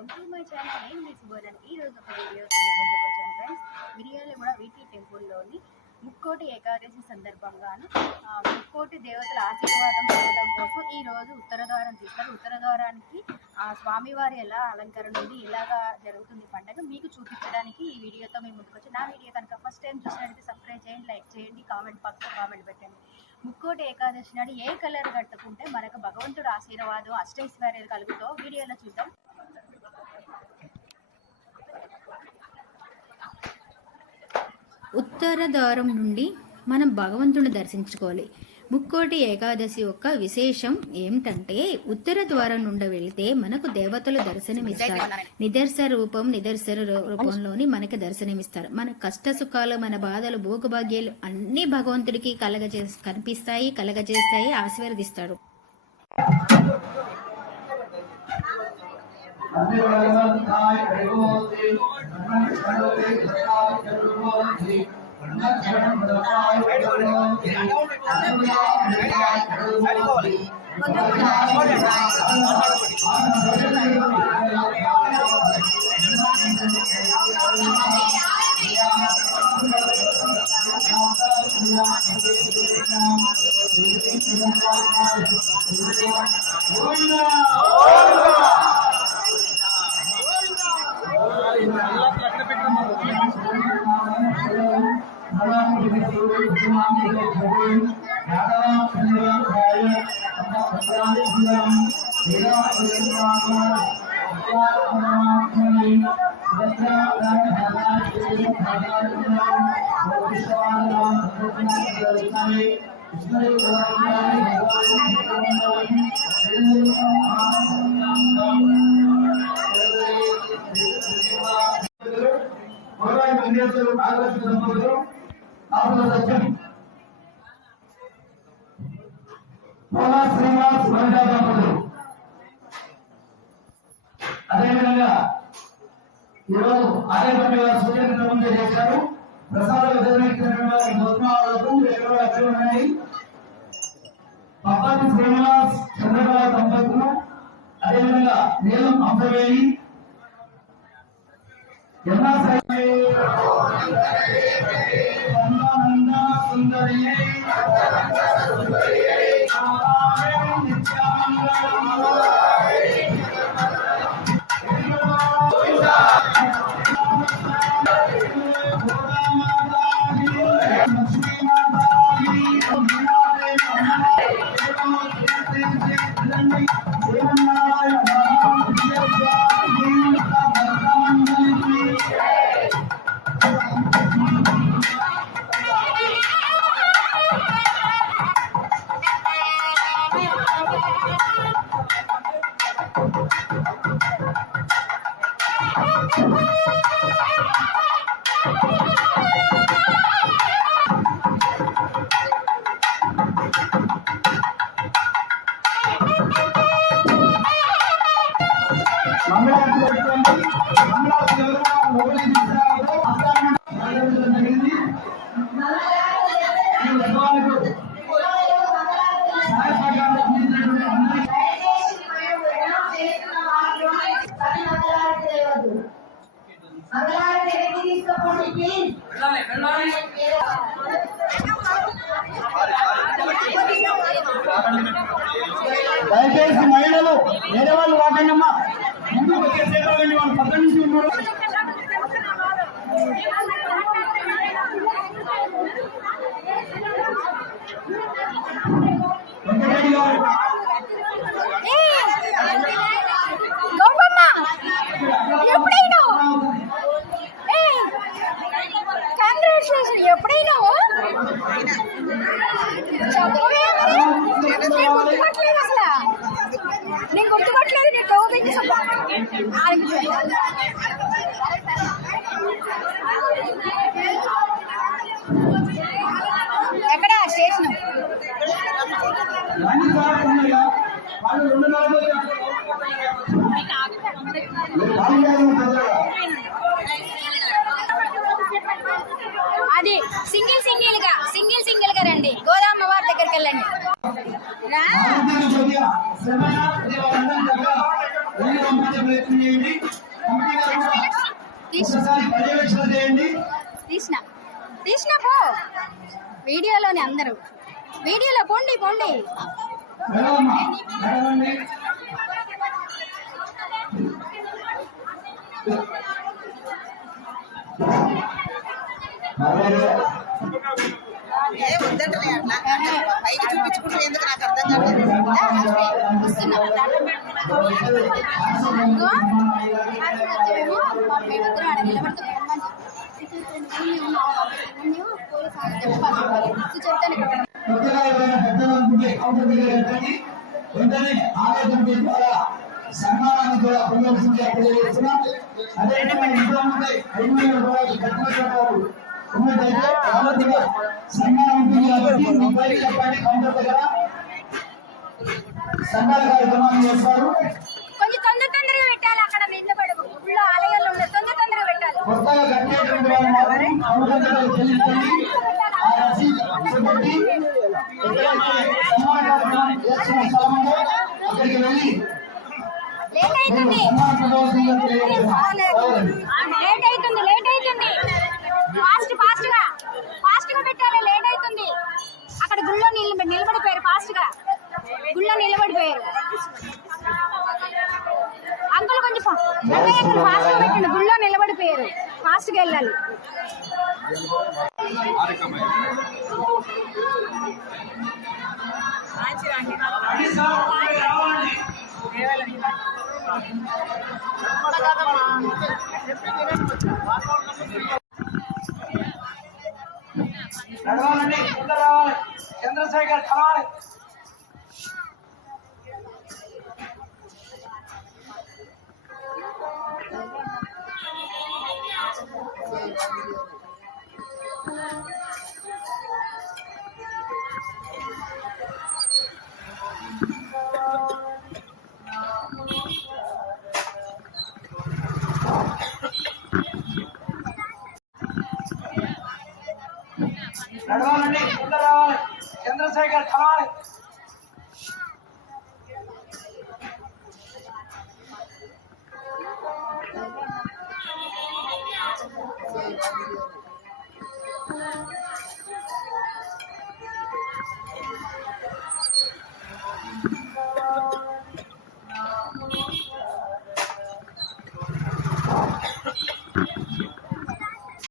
Welcome to my channel. నేను మీ సుబోధన్. ఈ రోజు ఒక వీడియోతో ముందుకు వచ్చాను ఫ్రెండ్స్. మిర్యాలగూడ వీటీ టెంపుల్లోని ముక్కోటి ఏకాదశి సందర్భంగాను ముక్కోటి దేవతల ఆశీర్వాదం పొందడం కోసం ఈ రోజు ఉత్తర ద్వారం తీస్తారు. ఉత్తర ద్వారానికి స్వామివారి ఎలా అలంకరణ ఉంది, ఇలాగా జరుగుతుంది పండుగ మీకు చూపించడానికి ఈ వీడియోతో మేము ముందుకు వచ్చి, నా వీడియో కనుక ఫస్ట్ టైం చూసినట్లయితే సబ్స్క్రైబ్ చేయండి, లైక్ చేయండి, పక్కన కామెంట్ పెట్టండి. ముక్కోటి ఏకాదశి నాడు ఏ కలర్ కట్టుకుంటే మనకు భగవంతుడు ఆశీర్వాదం అష్టైశ్వర్యాలు కలుగుతో వీడియోలో చూద్దాం. ఉత్తర ద్వారం నుండి మనం భగవంతుని దర్శించుకోవాలి. ముక్కోటి ఏకాదశి యొక్క విశేషం ఏమిటంటే, ఉత్తర ద్వారం నుండి వెళితే మనకు దేవతలు దర్శనమిస్తారు. నిదర్శన రూపంలోని మనకి దర్శనమిస్తారు. మన కష్ట సుఖాలు, మన బాధలు, భోగభాగ్యాలు అన్ని భగవంతుడికి కలగజేస్తాయి, ఆశీర్వదిస్తాడు. శ్రీనివాస్ దంపతులు అదేవిధంగా ఈరోజు ఆలయపల్లి గారు సూచన ముందు చేశారు. ప్రసాదాలు వితరణించినటువంటి గోత్మాలకు ఉన్నాయి. పప్పటి శ్రీనివాస్ చంద్రబాబు దంపతులు, అదేవిధంగా నీలం అంబవేణి, సుందరి దయచేసి మహిళలు వేరే వాళ్ళు వాకండమ్మా, ముందుకు వచ్చేసేవాళ్ళని వాళ్ళు పక్క నుంచి ఉన్నారు. వెంకటరెడ్డి గారు ఎప్పుడైనా నేను గుర్తుపట్టలేదు. నేను టోపించి ఎక్కడ స్టేషన్ అది సింగిల్ గా రండి. గోదామ్మ వారి దగ్గరికి వెళ్ళండి. వెళ్ళి పంపించే ప్రయత్నం చేయండి. కమిటీ గారు కూడా ఒకసారి పర్యవేక్షణ చేయండి. తీసిన పో వీడియోలోని అందరూ వీడియోలో పోండి వెళ్ళమ్మా, వెళ్ళండి. వద్దంటే అట్లా పైకి చూపించుకుంటూ ఎందుకు నాకు అర్థం కాలేదు. కొత్తగా ఎవరైనా పెద్దలు అనుకుంటే కౌంటర్ దగ్గర పెట్టండి. వెంటనే ఆవేదన ద్వారా సన్మానాన్ని కూడా పొందవలసిందిగా తెలియజేస్తున్నాం. అదేవిధంగా ఇంట్లో ఉంటే 5,000 రూపాయలు కట్టినటువంటి ఉన్నట్టయితే ఆలోచనగా సన్మానం ఉంటుంది కాబట్టి మీ పైకి చెప్పండి. కౌంటర్ దగ్గర సన్మాన కార్యక్రమాన్ని చేస్తారు. కొంచెం తొందరగా పెట్టాలి. అక్కడ నిలబడి ఊళ్ళో ఆలయాలు ఉన్నాయి. తొందరగా పెట్టాలి. కొత్తగా కట్టేటువంటి వారు మాత్రం కౌంటర్ దగ్గర చెల్లించండి. ఆ రసీదు చూపెట్టి ఎక్కడైతే సన్మాన కార్యక్రమం చేస్తున్న స్థలంలో అక్కడికి వెళ్ళి లేట్ అవుతుంది. సన్మాన ప్రదర్శనగా తెలియజేస్తారు. లేట్ అవుతుంది. ఫాస్ట్ గా పెట్టాలి. లేట్ అవుతుంది. అక్కడ గుళ్ళో నిలబడిపోయారు. ఫాస్ట్ గా గుళ్ళో నిలబడిపోయారు. అంకుల్ కొంచెం ఫాస్ట్ గా పెట్టండి. గుళ్ళో నిలబడిపోయారు. ఫాస్ట్ గా వెళ్ళాలి. నడవాలండి, ముందు రావాలి. చంద్రశేఖర్ కలవాలి. నడవాలండి, ముందు రావాలి. చంద్రశేఖర్ కలవాలి.